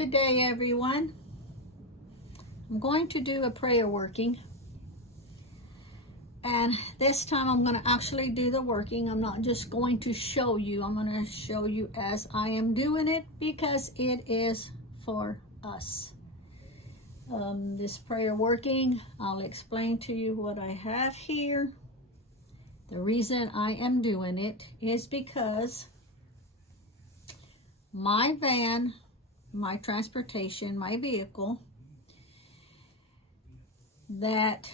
Good day, everyone. I'm going to do a prayer working, and this time I'm going to actually do the working. I'm not just going to show you. I'm going to show you as I am doing it because it is for us. This prayer working, I'll explain to you what I have here. The reason I am doing it is because my van, my transportation, my vehicle that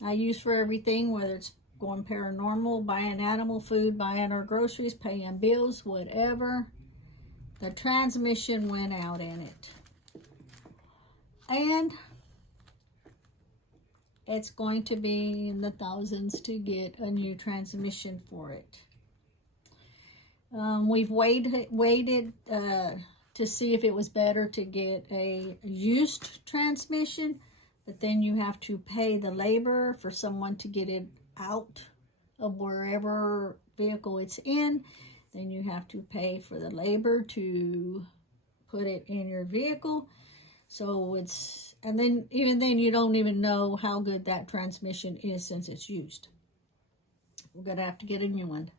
I use for everything, whether it's going paranormal, buying animal food, buying our groceries, paying bills, whatever, the transmission went out in it. And it's going to be in the thousands to get a new transmission for it. We've waited to see if it was better to get a used transmission, but then you have to pay the labor for someone to get it out of wherever vehicle it's in. Then you have to pay for the labor to put it in your vehicle. So and then even then you don't even know how good that transmission is since it's used. We're gonna have to get a new one.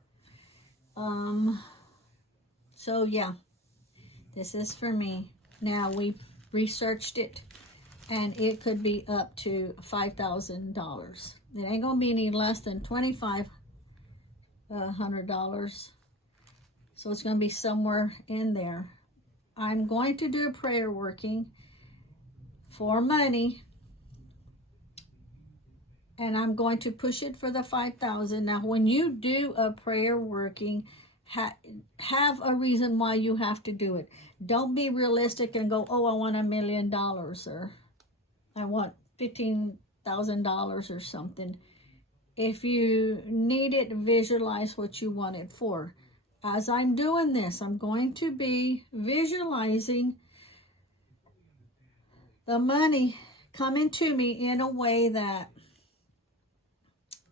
So yeah, this is for me. Now we researched it, and it could be up to $5,000. It ain't gonna be any less than $2,500. So it's gonna be somewhere in there. I'm going to do a prayer working for money, and I'm going to push it for the $5,000. Now, when you do a prayer working, have a reason why you have to do it. Don't be realistic and go, oh, I want $1 million, or I want $15,000 or something. If you need it, visualize what you want it for. As I'm doing this, I'm going to be visualizing the money coming to me in a way that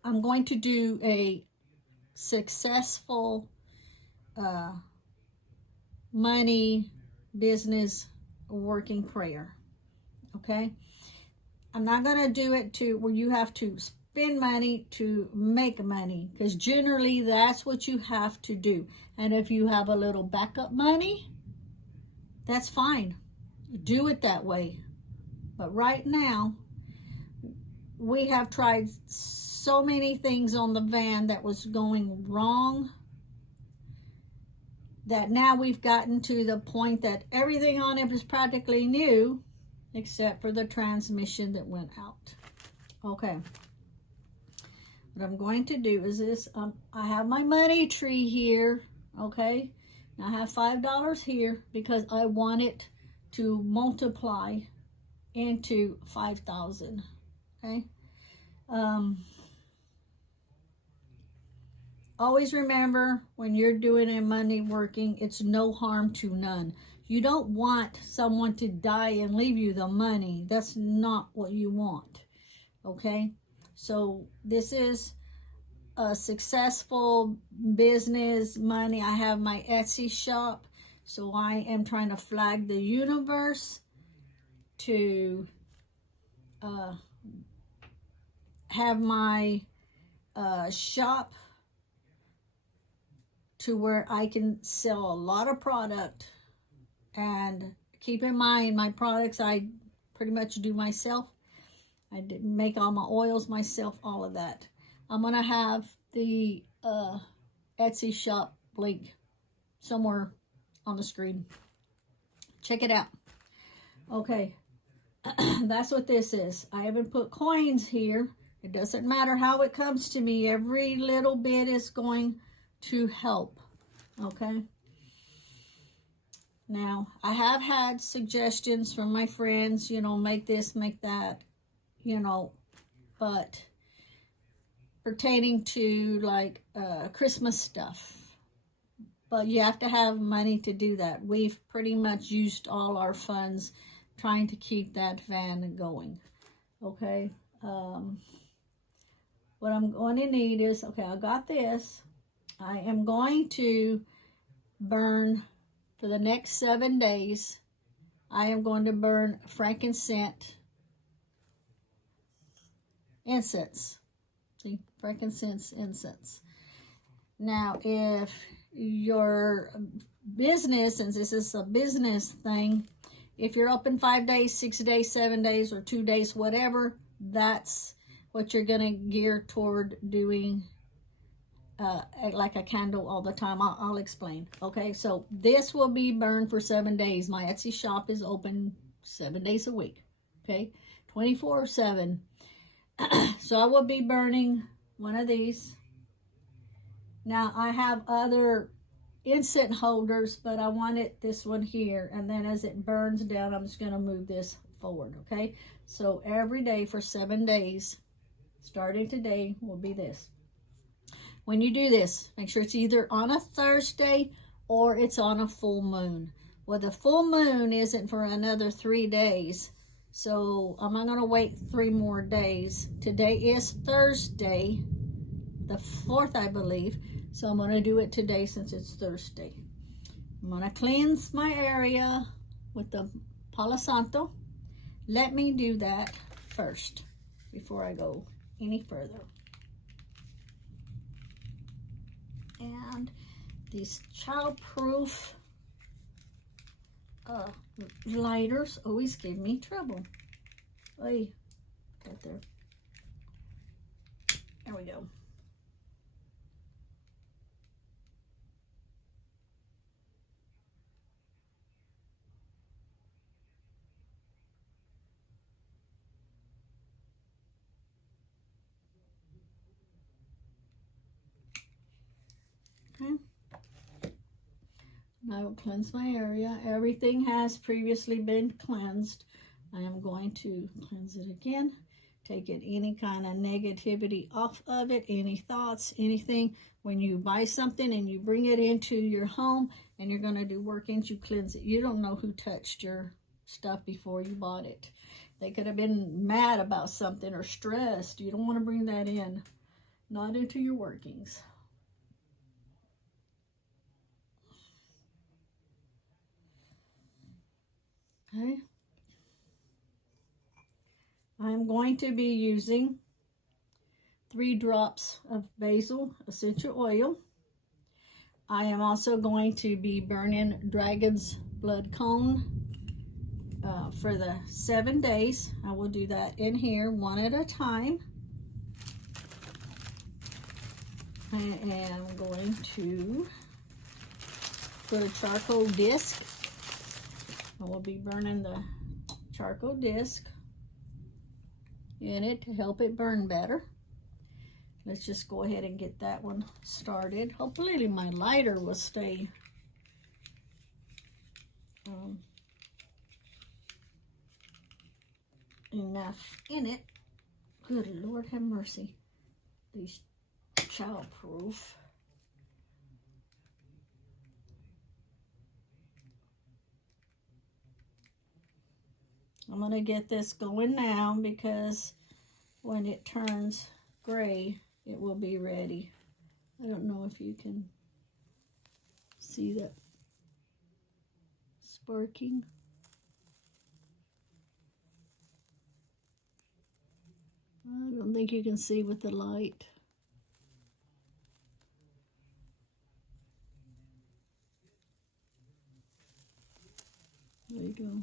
I'm going to do a successful money business working prayer. Okay, I'm not going to do it to where you have to spend money to make money, because generally that's what you have to do. And if you have a little backup money, that's fine, do it that way. But right now we have tried so many things on the van that was going wrong, that now we've gotten to the point that everything on it is practically new except for the transmission that went out. Okay, what I'm going to do is this. I have my money tree here. Okay, now I have $5 here because I want it to multiply into 5,000. Okay, always remember, when you're doing a money working, it's no harm to none. You don't want someone to die and leave you the money. That's not what you want. Okay, so this is a successful business money. I have my Etsy shop, so I am trying to flag the universe to have my shop to where I can sell a lot of product. And keep in mind, my products I pretty much do myself. I didn't make all my oils myself, all of that. I'm gonna have the Etsy shop link somewhere on the screen. Check it out. Okay, that's what this is. I haven't put coins here. It doesn't matter how it comes to me. Every little bit is going to help. Okay, now I have had suggestions from my friends, make this, make that, but pertaining to like Christmas stuff. But you have to have money to do that. We've pretty much used all our funds trying to keep that van going. Okay, what I'm going to need is, okay, I got this. I am going to burn for the next 7 days I am going to burn frankincense incense. See, frankincense incense. Now, if your business, since this is a business thing, if you're open 5 days, 6 days, 7 days, or 2 days, whatever, that's what you're going to gear toward doing, like a candle all the time. I'll explain. Okay, so this will be burned for 7 days. My Etsy shop is open 7 days a week. Okay, 24/7. So I will be burning one of these. Now I have other incense holders, but I wanted this one here, and then as it burns down, I'm just going to move this forward. Okay, so every day for 7 days, starting today, will be this. When you do this, make sure it's either on a Thursday or it's on a full moon. Well, the full moon isn't for another 3 days, so I'm not going to wait 3 more days. Today is Thursday, the 4th, I believe, so I'm going to do it today since it's Thursday. I'm going to cleanse my area with the Palo Santo. Let me do that first before I go any further. And these childproof lighters always give me trouble. Oy, got there. There we go. Okay. I will cleanse my area. Everything has previously been cleansed. I am going to cleanse it again. Take it, any kind of negativity off of it, any thoughts, anything. When you buy something and you bring it into your home and you're going to do workings, you cleanse it. You don't know who touched your stuff before you bought it. They could have been mad about something or stressed. You don't want to bring that in, not into your workings. Okay. I'm going to be using 3 drops of basil essential oil. I am also going to be burning dragon's blood cone for the 7 days. I will do that in here one at a time. I am going to put a charcoal disc. I will be burning the charcoal disc in it to help it burn better. Let's just go ahead and get that one started. Hopefully my lighter will stay enough in it. Good Lord have mercy. These childproof. I'm going to get this going now because when it turns gray, it will be ready. I don't know if you can see that sparking. I don't think you can see with the light. There you go.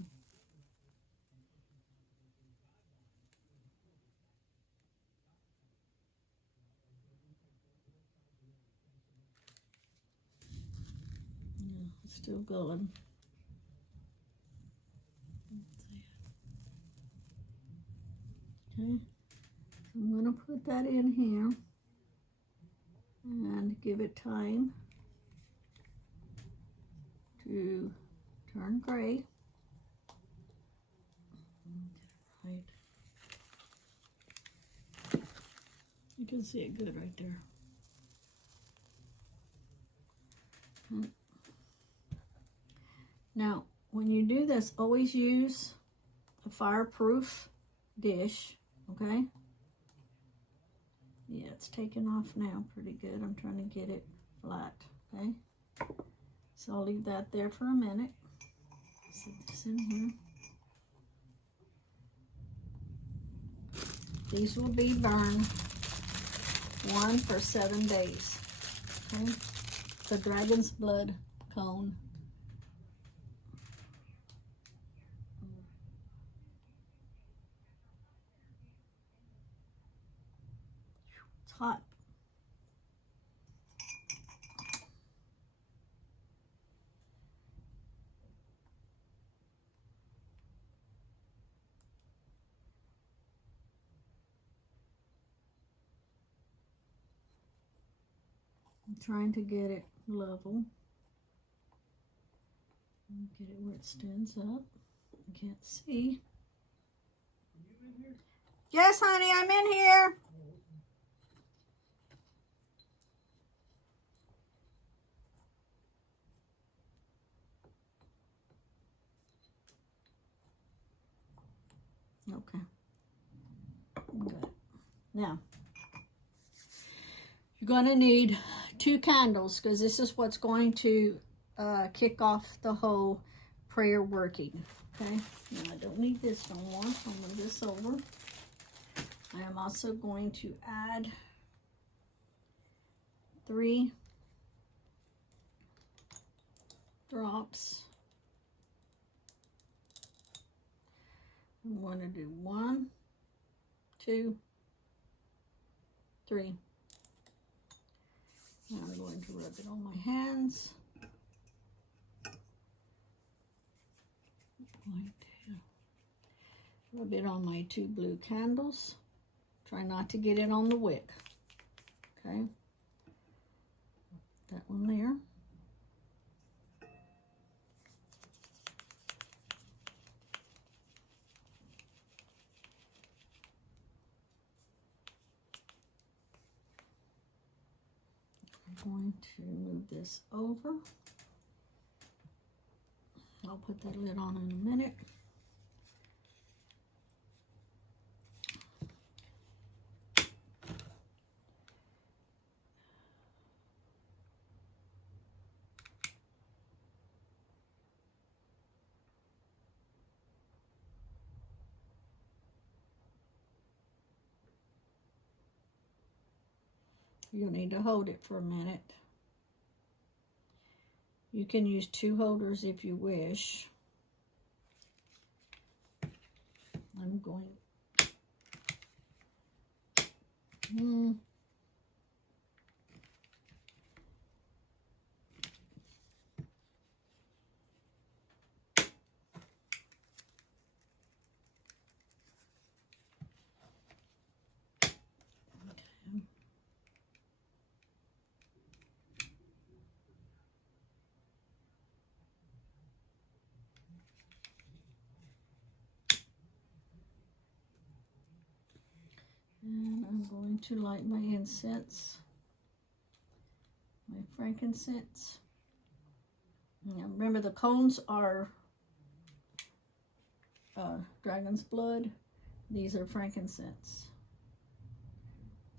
Still going. Okay, I'm going to put that in here and give it time to turn gray. Right. You can see it good right there. Now, when you do this, always use a fireproof dish, okay? Yeah, it's taking off now pretty good. I'm trying to get it flat, okay? So I'll leave that there for a minute. Set this in here. These will be burned one for 7 days. Okay, the dragon's blood cone. It's hot. I'm trying to get it level. Get it where it stands up. I can't see. Yes, honey, I'm in here. Okay. Good. Now, you're going to need 2 candles because this is what's going to kick off the whole prayer working. Okay. Now, I don't need this no more. I'll move this over. I am also going to add 3 drops. I'm going to do 1, 2, 3. Now I'm going to rub it on my hands. Rub it on my 2 blue candles. Try not to get it on the wick. Okay. That one there. I'm going to move this over. I'll put that lid on in a minute. You'll need to hold it for a minute. You can use 2 holders if you wish. I'm going. And I'm going to light my incense, my frankincense. Now remember, the cones are dragon's blood. These are frankincense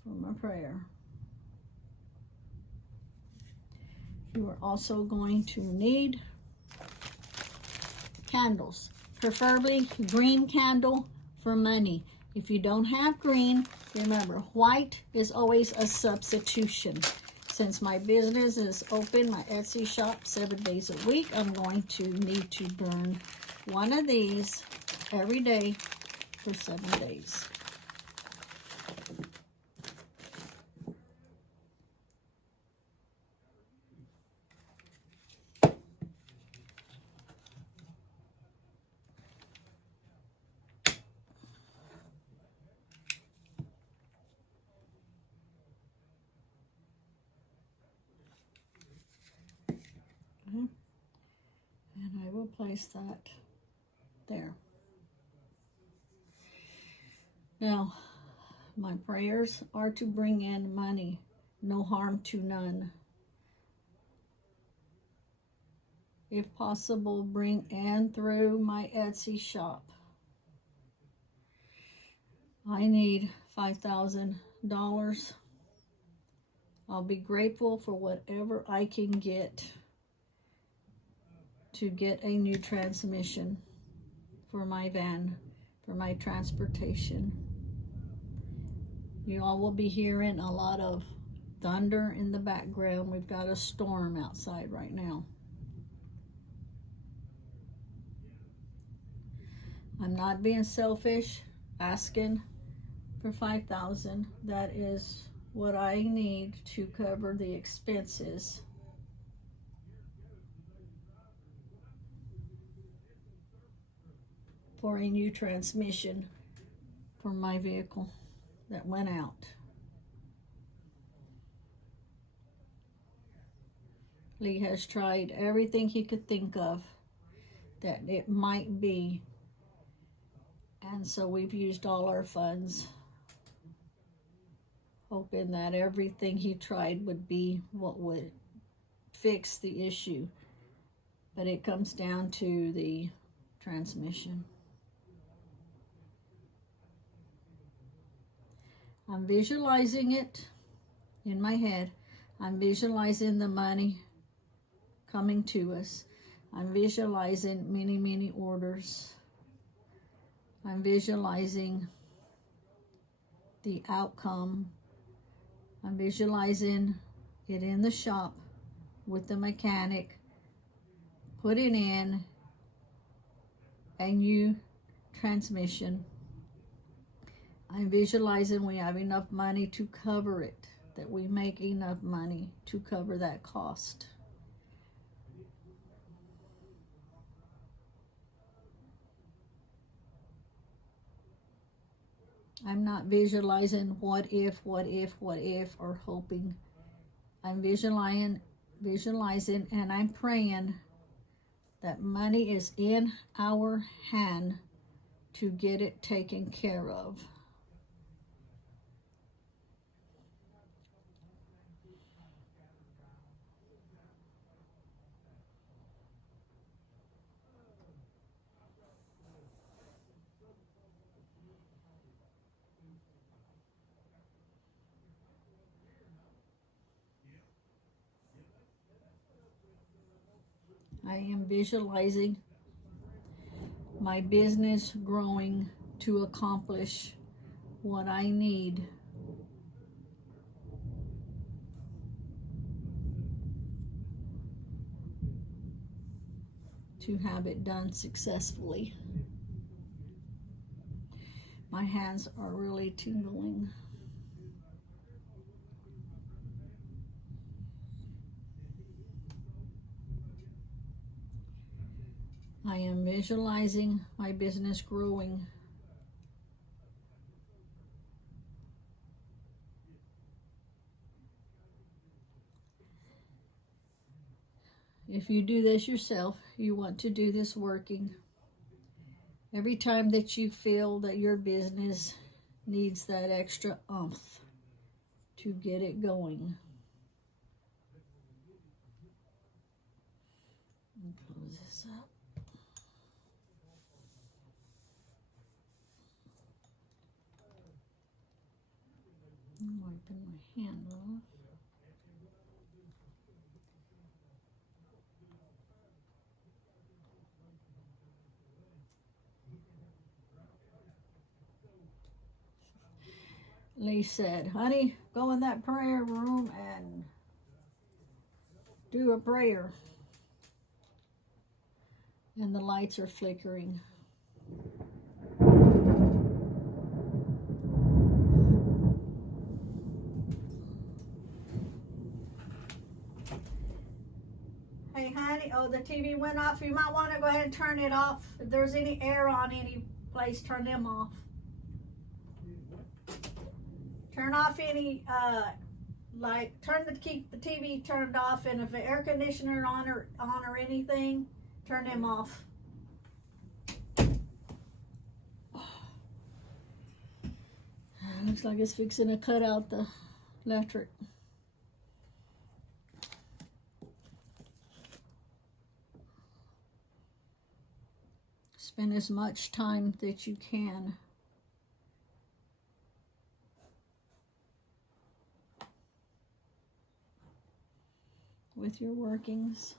for my prayer. You are also going to need candles, preferably green candle for money. If you don't have green, remember, white is always a substitution. Since my business is open, my Etsy shop 7 days a week, I'm going to need to burn one of these every day for 7 days. And I will place that there. Now, my prayers are to bring in money, no harm to none. If possible, bring in through my Etsy shop. I need $5,000. I'll be grateful for whatever I can get. to get a new transmission for my van, for my transportation. You all will be hearing a lot of thunder in the background. We've got a storm outside right now. I'm not being selfish, asking for $5,000. That is what I need to cover the expenses for a new transmission for my vehicle that went out. Lee has tried everything he could think of that it might be, and so we've used all our funds, hoping that everything he tried would be what would fix the issue. But it comes down to the transmission. I'm visualizing it in my head. I'm visualizing the money coming to us. I'm visualizing many, many orders. I'm visualizing the outcome. I'm visualizing it in the shop with the mechanic, putting in a new transmission. I'm visualizing we have enough money to cover it, that we make enough money to cover that cost. I'm not visualizing what if, or hoping. I'm visualizing, and I'm praying that money is in our hand to get it taken care of. I am visualizing my business growing to accomplish what I need to have it done successfully. My hands are really tingling. I am visualizing my business growing. If you do this yourself, you want to do this working. Every time that you feel that your business needs that extra oomph to get it going. Close this up. I'm wiping my hand off. Lee said, honey, go in that prayer room and do a prayer. And the lights are flickering. Hey, honey, oh, the TV went off. You might want to go ahead and turn it off. If there's any air on any place, turn them off. Turn off any, keep the TV turned off, and if the air conditioner on or anything, turn them off. Looks like it's fixing to cut out the electric. Spend as much time that you can with your workings.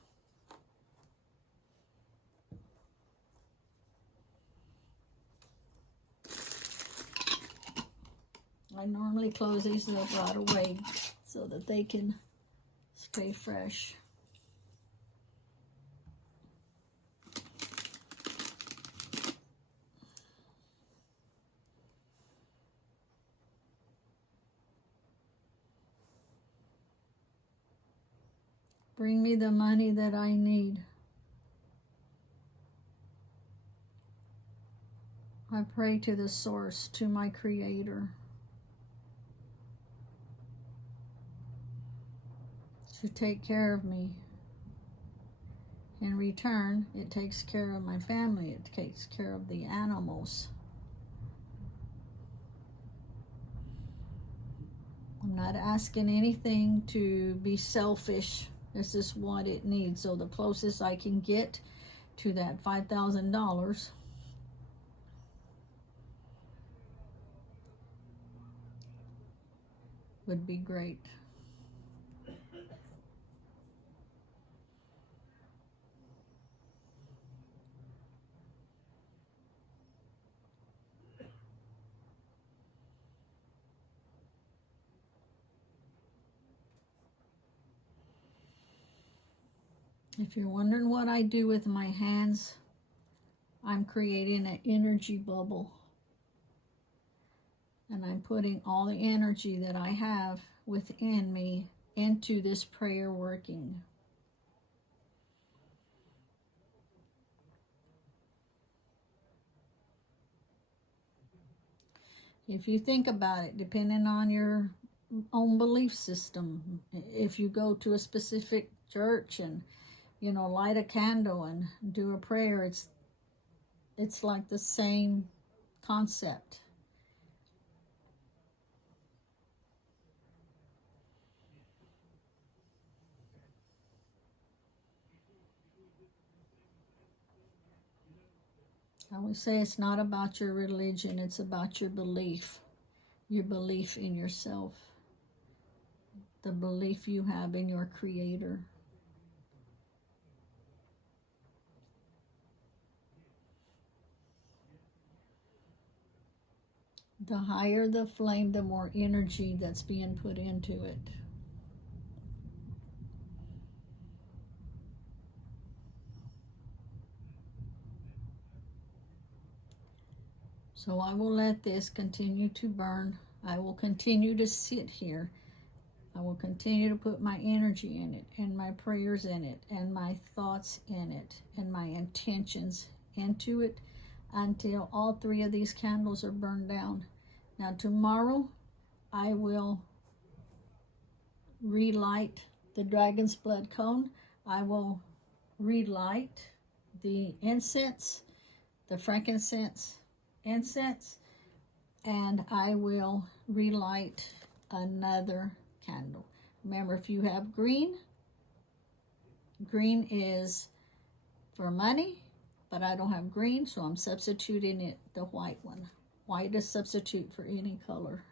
I normally close these up right away so that they can stay fresh. Bring me the money that I need. I pray to the source, to my creator, to take care of me. In return, it takes care of my family. It takes care of the animals. I'm not asking anything to be selfish. This is what it needs. So the closest I can get to that $5,000 would be great. If you're wondering what I do with my hands, I'm creating an energy bubble. And I'm putting all the energy that I have within me into this prayer working. If you think about it, depending on your own belief system, if you go to a specific church and, you know, light a candle and do a prayer, it's like the same concept. I always say it's not about your religion, it's about your belief in yourself, the belief you have in your creator. The higher the flame, the more energy that's being put into it. So I will let this continue to burn. I will continue to sit here. I will continue to put my energy in it, and my prayers in it, and my thoughts in it, and my intentions into it until all 3 of these candles are burned down. Now tomorrow I will relight the dragon's blood cone. I will relight the incense, the frankincense incense, and I will relight another candle. Remember, if you have green is for money, but I don't have green, so I'm substituting it, the white one. White is substitute for any color.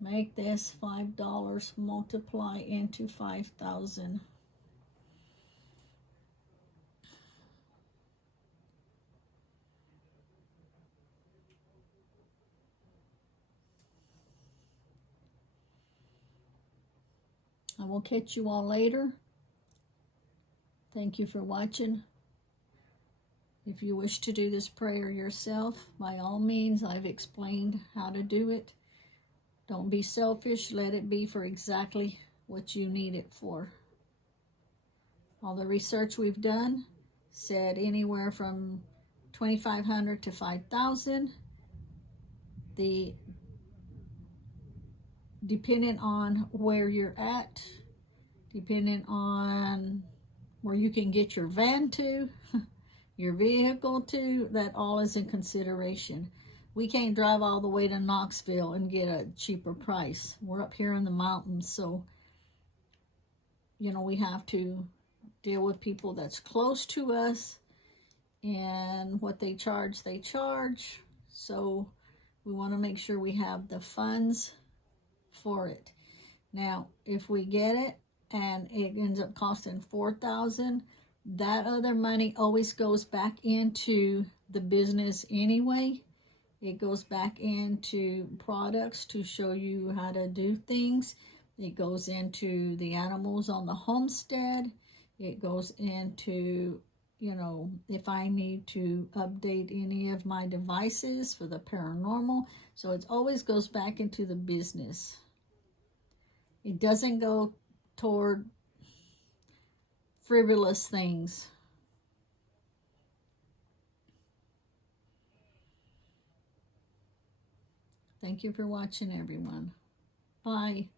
Make this $5 multiply into 5,000. I will catch you all later. Thank you for watching. If you wish to do this prayer yourself, by all means, I've explained how to do it. Don't be selfish. Let it be for exactly what you need it for. All the research we've done said anywhere from $2,500 to $5,000. Depending on where you're at, depending on where you can get your van to, your vehicle to, that all is in consideration. We can't drive all the way to Knoxville and get a cheaper price. We're up here in the mountains, so, you know, we have to deal with people that's close to us, and what they charge, they charge. So we want to make sure we have the funds for it. Now, if we get it and it ends up costing $4,000, that other money always goes back into the business anyway. It goes back into products to show you how to do things. It goes into the animals on the homestead. It goes into, you know, if I need to update any of my devices for the paranormal. So it always goes back into the business. It doesn't go toward frivolous things. Thank you for watching, everyone. Bye.